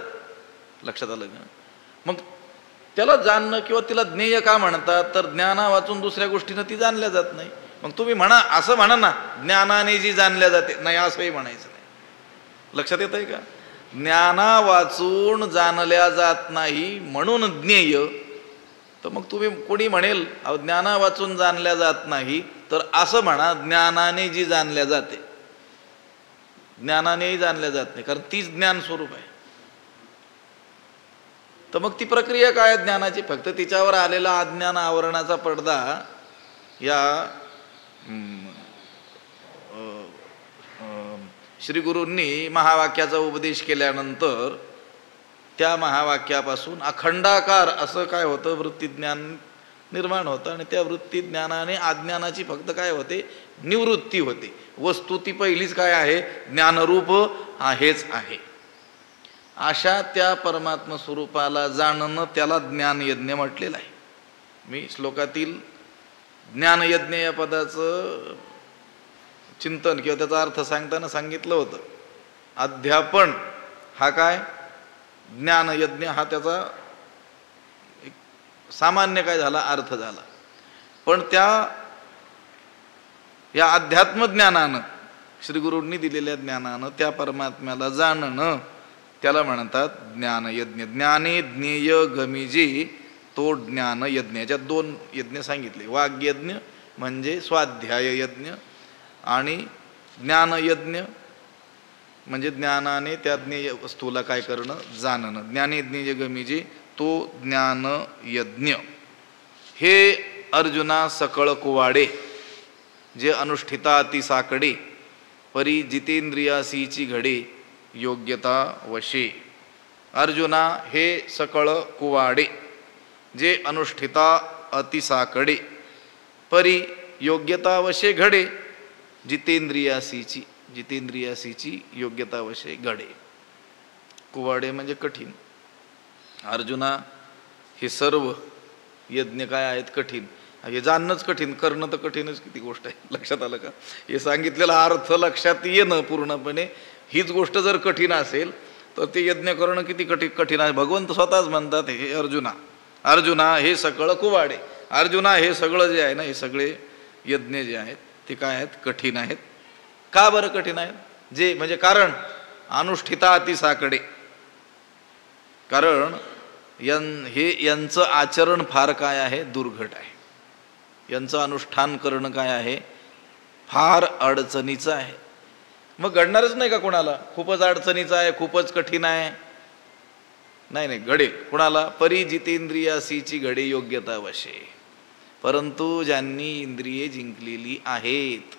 लक्षात आलं का? मग त्याला जाणणं किंवा तिला ज्ञेय का म्हणतात, तर ज्ञाना वाचून दुसऱ्या गोष्टीनं ती जाणल्या जात नाही. मग तुम्ही म्हणा, असं म्हणा ना, ज्ञानाने जी जाणल्या जाते, नाही असंही म्हणायचं नाही. लक्षात येत आहे का? ज्ञाना वाचून जाणल्या जात नाही म्हणून ज्ञेय. तर मग तुम्ही कोणी म्हणेल ज्ञाना वाचून जाणल्या जात नाही, तर असं म्हणा, ज्ञानाने जी जाणल्या जाते. ज्ञानानेही जाणल्या जात नाही, कारण तीच ज्ञान स्वरूप आहे. तर मग ती प्रक्रिया काय ज्ञानाची? फक्त तिच्यावर आलेला अज्ञान आवरणाचा पडदा या श्री गुरूंनी महावाक्याचा उपदेश केल्यानंतर त्या महावाक्यापासून अखंडाकार असं काय होतं, वृत्तीज्ञान निर्माण होतं. आणि त्या वृत्तीज्ञानाने अज्ञानाची फक्त काय होते, निवृत्ती होते. वस्तू ती पहिलीच काय आहे, ज्ञानरूप आहेच आहे. अशा त्या परमात्म स्वरूपाला जाणणं त्याला ज्ञानयज्ञ म्हटलेलं आहे. मी श्लोकातील ज्ञानयज्ञ या पदाचं चिंतन किंवा त्याचा अर्थ सांगताना सांगितलं होतं. अध्यापन हा काय, ज्ञानयज्ञ हा त्याचा एक सामान्य काय झाला, अर्थ झाला. पण या अध्यात्म ज्ञानानं, श्री गुरूंनी दिलेल्या ज्ञानानं त्या परमात्म्याला जाणणं त्याला म्हणतात ज्ञानयज्ञ. ज्ञाने ज्ञेय गमिजी तो ज्ञानयज्ञ. याच्यात दोन यज्ञ सांगितले. वाग्यज्ञ म्हणजे स्वाध्याय यज्ञ आणि ज्ञानयज्ञ म्हणजे ज्ञानाने त्या ज्ञेय वस्तूला काय करणं, जाणणं. ज्ञाने ज्ञेय गमिजी तो ज्ञानयज्ञ. हे अर्जुना सकळ कुवाडे जे अनुष्ठिता अति साकडे परी जितेंद्रियासीची घडे योग्यता वशे. अर्जुना हे सकळ कुवाडे जे अनुष्ठिता अति साकडे परी योग्यता वशे घडे जितेंद्रियासीची. जितेंद्रियासीची योग्यता वशे घडे. कुवाडे म्हणजे कठीण. अर्जुना हे सर्व यज्ञ काय आहेत, कठीण. हे जाणणंच कठीण, करणं तर कठीणच किती गोष्ट आहे. लक्षात आलं का? हे सांगितलेला अर्थ लक्षात येणं पूर्णपणे हीच गोष्ट जर कठीण असेल तर ते यज्ञ करणं किती कठीण आहे. भगवंत स्वतःच म्हणतात, हे अर्जुना, अर्जुना हे सकळ कुवाडे. अर्जुना हे सगळं जे आहे ना, हे सगळे यज्ञ जे आहेत ते काय आहेत, कठीण आहेत. का बरं कठीण आहेत? जे म्हणजे कारण अनुष्ठिता अति साकडे. कारण यांचं आचरण फार काय आहे, दुर्घट आहे. यांचं अनुष्ठान करणं काय आहे, फार अडचणीचं आहे. मग घडणारच नाही का कोणाला? खूपच अडचणीचं आहे, खूपच कठीण आहे. नाही घडेल कुणाला? परी जितेंद्रियासीची घडे योग्यता वशे. परंतु ज्यांनी इंद्रिये जिंकलेली आहेत,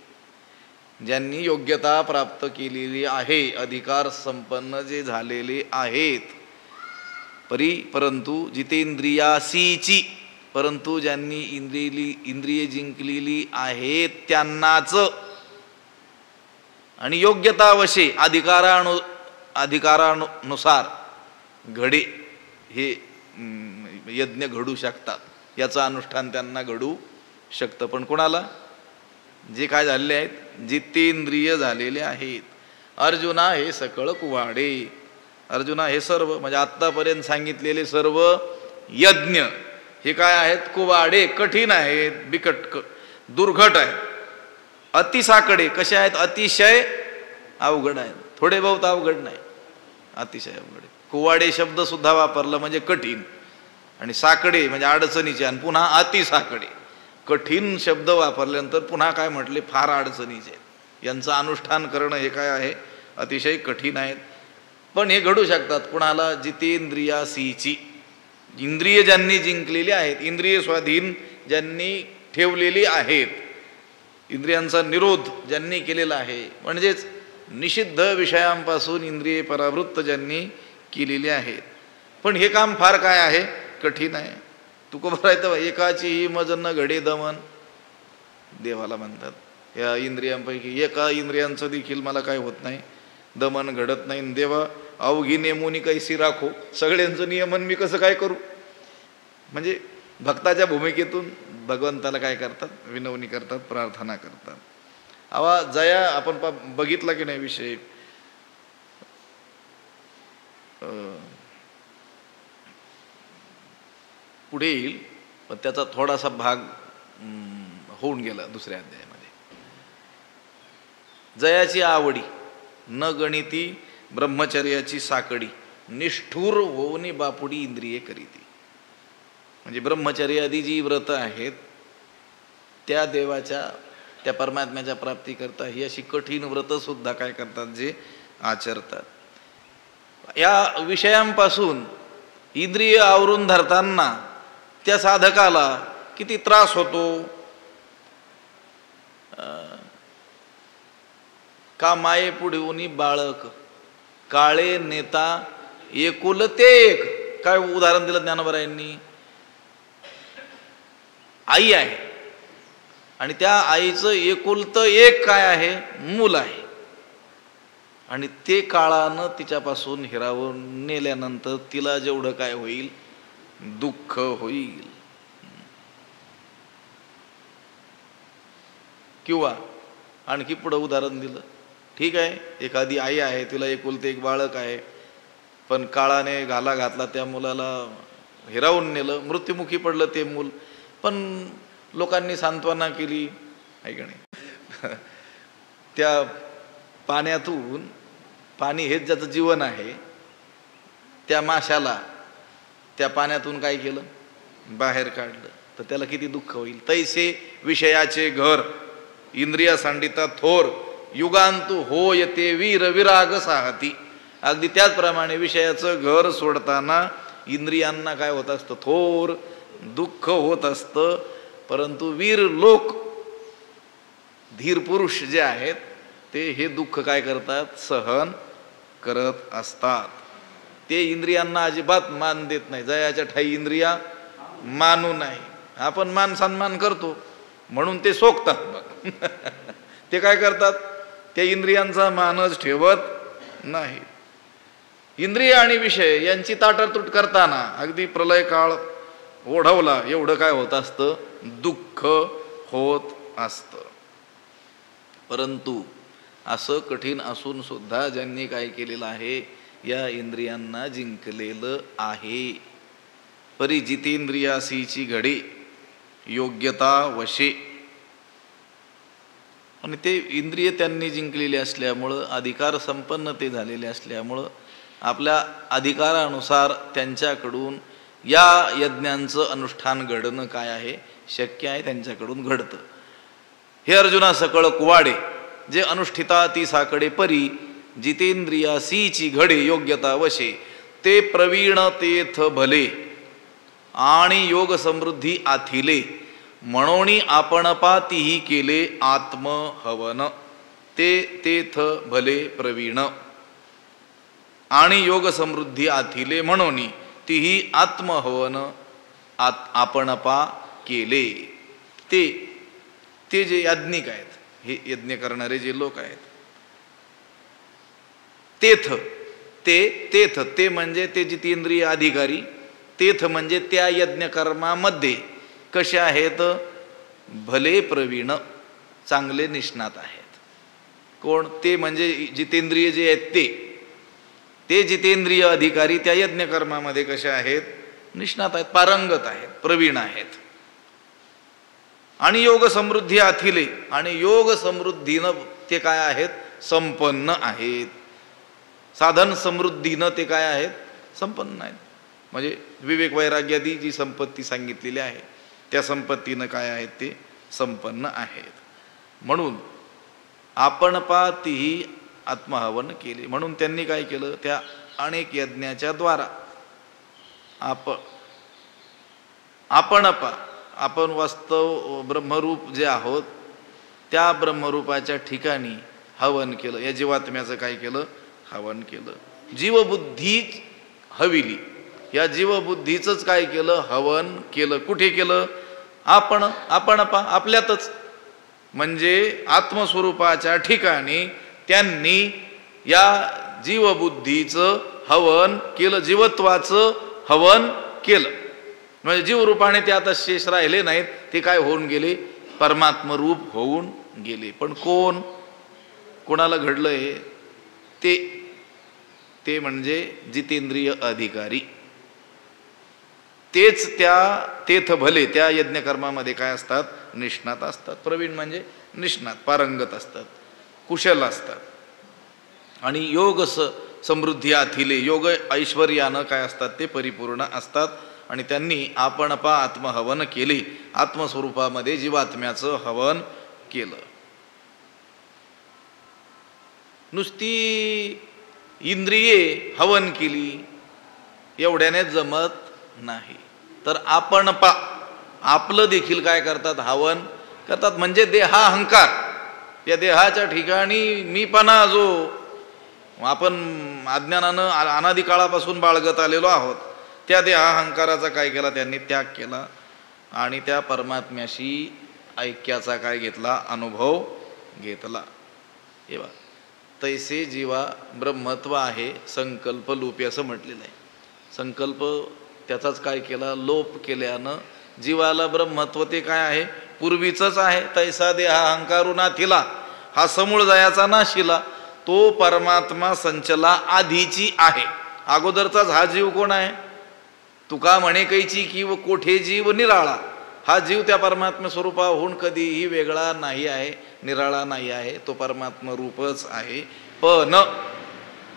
ज्यांनी योग्यता प्राप्त केलेली आहे, अधिकार संपन्न जे झालेले आहेत, परंतु जितेंद्रियासीची, परंतु ज्यांनी इंद्रिये जिंकलेली आहेत त्यांनाच, आणि योग्यतावशे अधिकारानुसार घडे हे यज्ञ घडू शकतात. याचं अनुष्ठान त्यांना घडू शकतं. पण कोणाला? जे काय झालेले आहेत, जितेंद्रिय झालेले आहेत. अर्जुना हे सकळ कुवाडे. अर्जुना हे सर्व म्हणजे आत्तापर्यंत सांगितलेले सर्व यज्ञ हे काय आहेत, कुवाडे, कठीण आहेत, बिकट दुर्घट आहेत. अतिसाकडे कसे आहेत, अतिशय अवघड आहेत. थोडे बहुत अवघड नाही, अतिशय अवघड. कुवाडे शब्द सुद्धा वापरला म्हणजे कठीण, आणि साकडे म्हणजे अडचणीचे, आणि पुन्हा अतिसाकडे. कठीण शब्द वापरल्यानंतर पुन्हा काय म्हटले, फार अडचणीचे. यांचं अनुष्ठान करणं हे काय आहे, अतिशय कठीण आहेत. पण हे घडू शकतात कुणाला? जितेंद्रियासीची. इंद्रिय ज्यांनी जिंकलेली आहेत, इंद्रिय स्वाधीन ज्यांनी ठेवलेली आहेत, इंद्रियांचा निरोध ज्यांनी केलेला आहे, म्हणजेच निषिद्ध विषयांपासून इंद्रिय परावृत्त ज्यांनी केलेली आहेत. पण हे काम फार काय आहे, कठीण आहे. तुकोबा राहतं, एकाची ही मज न घडे दमन. देवाला म्हणतात, या इंद्रियांपैकी एका इंद्रियांचं देखील मला काय होत नाही, दमन घडत नाही. देवा अवघी नेमोनी कैसी राखो. सगळ्यांचं नियमन मी कसं काय करू? म्हणजे भक्ताच्या भूमिकेतून भगवंताला काय करतात, विनवणी करतात, प्रार्थना करतात. आवा जया आपण बघितला की नाही विषय, पुढे येईल, पण त्याचा थोडासा भाग होऊन गेला दुसऱ्या अध्यायामध्ये. जयाची आवडी न गणिती ब्रह्मचर्याची साकडी, निष्ठूर होऊनी बापुडी इंद्रिये करीती. म्हणजे ब्रह्मचर्य आदी जी व्रत आहेत त्या देवाच्या, त्या परमात्म्याच्या प्राप्ती करता ही अशी कठीण व्रत सुद्धा काय करतात, जे आचरतात. या विषयांपासून इंद्रिय आवरून धरताना त्या साधकाला किती त्रास होतो. का माये पुढे बाळक काळे नेता एकुलते एक. काय उदाहरण दिलं ज्ञानोबरायांनी. आई आहे आणि त्या आईचं एकुलतं एक काय आहे, मूल आहे. आणि ते काळानं तिच्यापासून हिरावून नेल्यानंतर तिला जेवढं काय होईल, दुःख होईल. किंवा आणखी पुढं उदाहरण दिलं, ठीक आहे एखादी आई आहे, तिला एकुलते एक बाळक आहे, पण काळाने घाला घातला, त्या मुलाला हिरावून नेलं, मृत्युमुखी पडलं ते मूल. पण लोकांनी सांत्वना केली आहे का नाही. त्या पाण्यातून, पाणी हेच ज्याचं जीवन आहे, त्या माशाला त्या पाण्यातून काय केलं, बाहेर काढलं, तर त्याला किती दुःख होईल. तैसे विषयाचे घर इंद्रिया सांडिता थोर युगांतू होय ते वीर विराग साहती. अगदी त्याचप्रमाणे विषयाचं घर सोडताना इंद्रियांना काय होत असतं, थोर दुःख होत असतं. परंतु वीर लोक, धीर पुरुष जे आहेत, ते हे दुःख काय करतात, सहन करत असतात. ते इंद्रियांना अजिबात मान देत नाही. जयाच्या ठाई इंद्रिया मानू नाही. आपण मान सन्मान करतो म्हणून ते सोकतात मग. ते काय करतात, त्या इंद्रियांचा मानच ठेवत नाही. इंद्रिय आणि विषय यांची ताटातूट करताना अगदी प्रलय काळ ओढवला एवढं काय होत असतं, दुःख होत असतं. परंतु असं कठीण असून सुद्धा ज्यांनी काय केलेलं आहे, या इंद्रियांना जिंकलेलं आहे. परी जितेंद्रियासीची घडी योग्यता वशे. आणि ते इंद्रिय त्यांनी जिंकलेले असल्यामुळं, अधिकार संपन्न ते झालेले असल्यामुळं, आपल्या अधिकारानुसार त्यांच्याकडून या यज्ञांचं अनुष्ठान घडणं काय आहे, शक्य आहे, त्यांच्याकडून घडतं. हे अर्जुना सकळ कुवाडे जे अनुष्ठिता ती साकडे परी जितेंद्रियासीची घडे योग्यता वशे. ते प्रवीण तेथ भले आणि योग समृद्धी आथिले म्हणोनी आपण पातीही केले आत्महवन. ते तेथ भले प्रवीण आणि योग समृद्धी आथिले म्हणोनी तीही आत्महवन आपण पा केले. ते जे याज्ञिक आहेत, हे यज्ञ करणारे जे लोक आहेत, तेथ ते म्हणजे ते जितेंद्रिय अधिकारी. तेथ म्हणजे त्या यज्ञ कर्मामध्ये कसे आहेत, भले प्रवीण, चांगले निष्णात आहेत. कोण ते, म्हणजे जितेंद्रिय जे आहेत ते जितेंद्रिय अधिकारी त्या यज्ञ कर्मामध्ये कसे आहेत, निष्णात आहेत, पारंगत आहेत, प्रवीण आहेत. आणि योग समृद्धी आथिले, आणि योग समृद्धीनं ते काय आहेत, संपन्न आहेत. साधन समृद्धीनं ते काय आहेत, संपन्न आहेत. म्हणजे विवेक वैराग्यादी जी संपत्ती सांगितलेली आहे, त्या संपत्तीनं काय आहेत, ते संपन्न आहेत. म्हणून आपण पातीही आत्महवन केले. म्हणून त्यांनी काय केलं, त्या अनेक यज्ञाच्या द्वारा आपण वास्तव ब्रह्मरूप जे आहोत, त्या ब्रह्मरूपाच्या ठिकाणी हवन केलं. या जीवात्म्याचं काय केलं, हवन केलं. जीवबुद्धी हविली, या जीवबुद्धीचंच काय केलं, हवन केलं. कुठे केलं, आपल्यातच, म्हणजे आत्मस्वरूपाच्या ठिकाणी त्यांनी या जीवबुद्धीचं हवन केलं, जीवत्वाचं हवन केलं. म्हणजे जीवरूपाने ते आता शेष राहिले नाहीत, ते काय होऊन गेले, परमात्मरूप होऊन गेले. पण कोणाला घडलं हे, ते म्हणजे जितेंद्रिय अधिकारी. तेच त्या तेथ भले, त्या यज्ञकर्मामध्ये काय असतात, निष्णात असतात. प्रवीण म्हणजे निष्णात, पारंगत असतात, कुशल असतात. आणि योग समृद्धी आथिले, योग ऐश्वर्यानं काय असतात, ते परिपूर्ण असतात. आणि त्यांनी आपण आत्महवन केले, आत्मस्वरूपामध्ये जीवात्म्याचं हवन केलं. नुसती इंद्रिये हवन केली एवढ्याने जमत नाही. तर आपण आपलं देखील काय करतात, हवन करतात. म्हणजे देहा अहंकार, या देहाच्या ठिकाणी मीपणा जो आपण अज्ञानानं अनादी काळापासून बाळगत आलेलो आहोत, त्या देहा अहंकाराचा काय केला त्यांनी, त्याग केला आणि त्या परमात्म्याशी ऐक्याचा काय घेतला, अनुभव घेतला. हे बा, तैसे जीवा ब्रह्मत्व आहे संकल्प लोपी असं म्हटलेलं आहे. संकल्प त्याचाच काय केला, लोप केल्यानं जीवाला ब्रह्मत्व ते काय आहे, पूर्वीचंच आहे. तैसा देहा अहंकारू नाथिला, हा समूळ जायाचा नाशिला, तो परमात्मा संचला आधीची आहे. अगोदरचाच हा जीव कोण आहे, तुका म्हणे कैची की व कोठे जीव निराळा. हा जीव त्या परमात्मा स्वरूपाहून कधीही वेगळा नाही आहे, निराळा नाही आहे, तो परमात्मा रूपच आहे. पण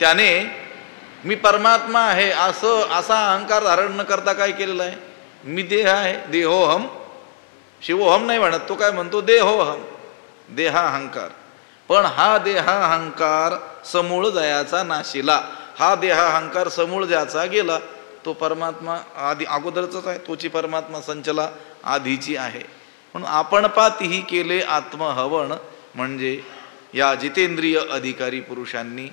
त्याने मी परमात्मा आहे असा अहंकार धारण न करता काय केलेलं आहे, मी देह आहे, देहोहम, शिवोहम नाही म्हणत, तो काय म्हणतो देहोहम, देहा अहंकार. पण हा देहा अहंकार समूळ जायाचा नाशिला, हा देहा अहंकार समूळ ज्याचा गेला तो परमात्मा आधी अगोदरच आहे, तोची परमात्मा संचला आधीची आहे. म्हणून आपण पातीही केले आत्महवन, म्हणजे या जितेंद्रिय अधिकारी पुरुषांनी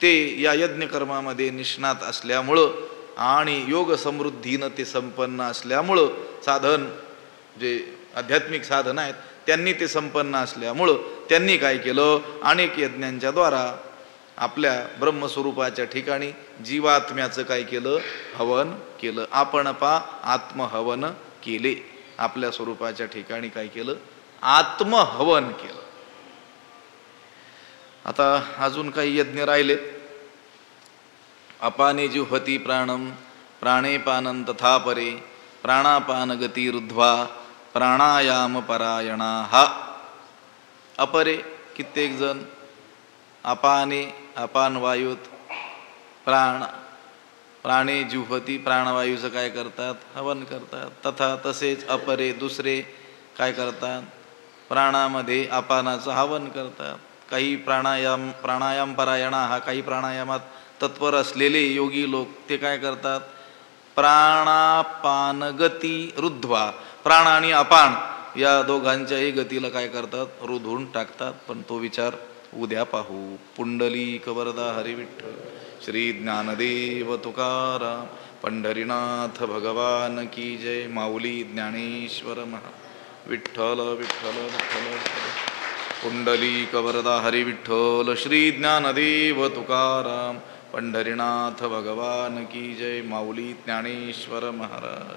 ते या यज्ञकर्मामध्ये निष्णात असल्यामुळं आणि योग समृद्धीनं ते संपन्न असल्यामुळं, साधन जे आध्यात्मिक साधन आहेत त्यांनी ते संपन्न असल्यामुळं त्यांनी काय केलं, अनेक यज्ञांच्या द्वारा आपल्या ब्रह्मस्वरूपाच्या ठिकाणी जीवात्म्याचं काय केलं, हवन केलं. आपण आत्महवन केले, आपल्या स्वरूपाच्या ठिकाणी काय केलं, आत्महवन केलं. आता अजून काही यज्ञ राहिले. अपाने जुहती प्राणम प्राणे पानं तथा परे प्राणापान गती रुद्ध्वा प्राणायाम परायणा. हा अपरे कित्येक जण अपाने अपान वायूत प्राणे जुहती प्राणवायूचं काय करतात, हवन करतात. तथा तसेच अपरे दुसरे काय करतात, प्राणामध्ये अपानाचं हवन करतात. काही प्राणायाम परायणा, हा काही प्राणायामात तत्पर असलेले योगी लोक ते काय करतात, प्राणापान गती रुद्ध्वा, प्राण आणि अपान या दोघांच्याही गतीला काय करतात, रुधून टाकतात. पण तो विचार उद्या पाहू. पुंडलिक वरदा हरी विठ्ठल श्री ज्ञानदेव तुकाराम पंढरीनाथ भगवान की जय. माऊली ज्ञानेश्वर महा विठ्ठल विठ्ठल विठ्ठल. पुंडलिक वरदा हरी विठ्ठल श्री ज्ञानदेव तुकाराम पंढरीनाथ भगवान की जय. माऊली ज्ञानेश्वर महाराज.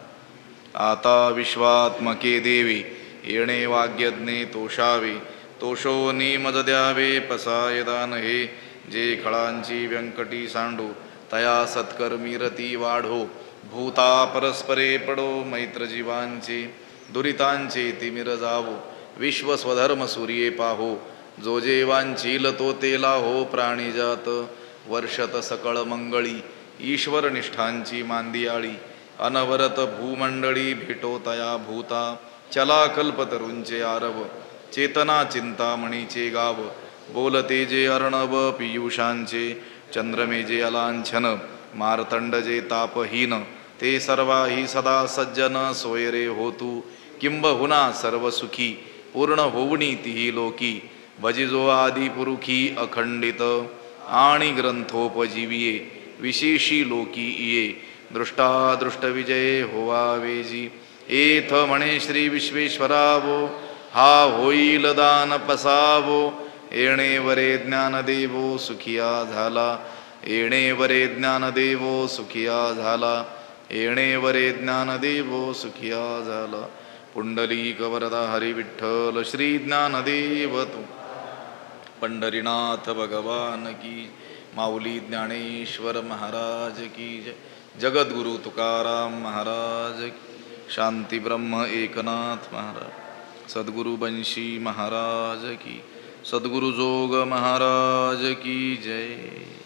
आता विश्वात्मके देवी येणे वाग्यज्ञे तोषावे, तोषो निमज द्यावे पसाय दान हे. जे खळांची व्यंकटी सांडो तया सत्कर्मी रती वाढो. भूता परस्परे पडो मैत्र जीवांचे, दुरितांचे तिमिर जावो. विश्व स्वधर्म सूर्ये पाहो, जो जेवांचील तो तेला हो. प्राणीजात वर्षत सकळ मंगळी, ईश्वर निष्ठांची मांदियाळी. अनवरत भूमंडळी भेटो तया भूता, चला कल्पतरूंचे आरव. चेतना चिंतामणीचे गाव, बोलते जे अर्णव पियुषांचे. चंद्रमे जे अलांछन, मार्तंड जे तापहीन. ते सर्वाही सदा सज्जन, सोयरे होतू किंबहुना सर्व सुखी. पूर्ण होवणी तिही लोकी, भजिजो आदि पुरुखी अखंडित. आणि ग्रंथोपजीविये विशेषी लोकी इये. दृष्टादृष्ट विजय होवावेजी. एथ म्हणे श्री विश्वेश्वरावो, हा होईल दान पसावो. येणे वरे ज्ञानदेवो सुखिया झाला, येणे वरे ज्ञानदेवो सुखिया झाला, येणे वरे ज्ञानदेवो सुखिया झाला. पुंडलिक वरदा हरी विठ्ठल श्री ज्ञानदेव तू पंढरीनाथ भगवान की. माऊली ज्ञानेश्वर महाराज की जय. जगद्गुरु तुकाराम महाराज की. शांती ब्रह्म एकनाथ महाराज. सद्गुरु बंशी महाराज की. सद्गुरु जोग महाराज की जय.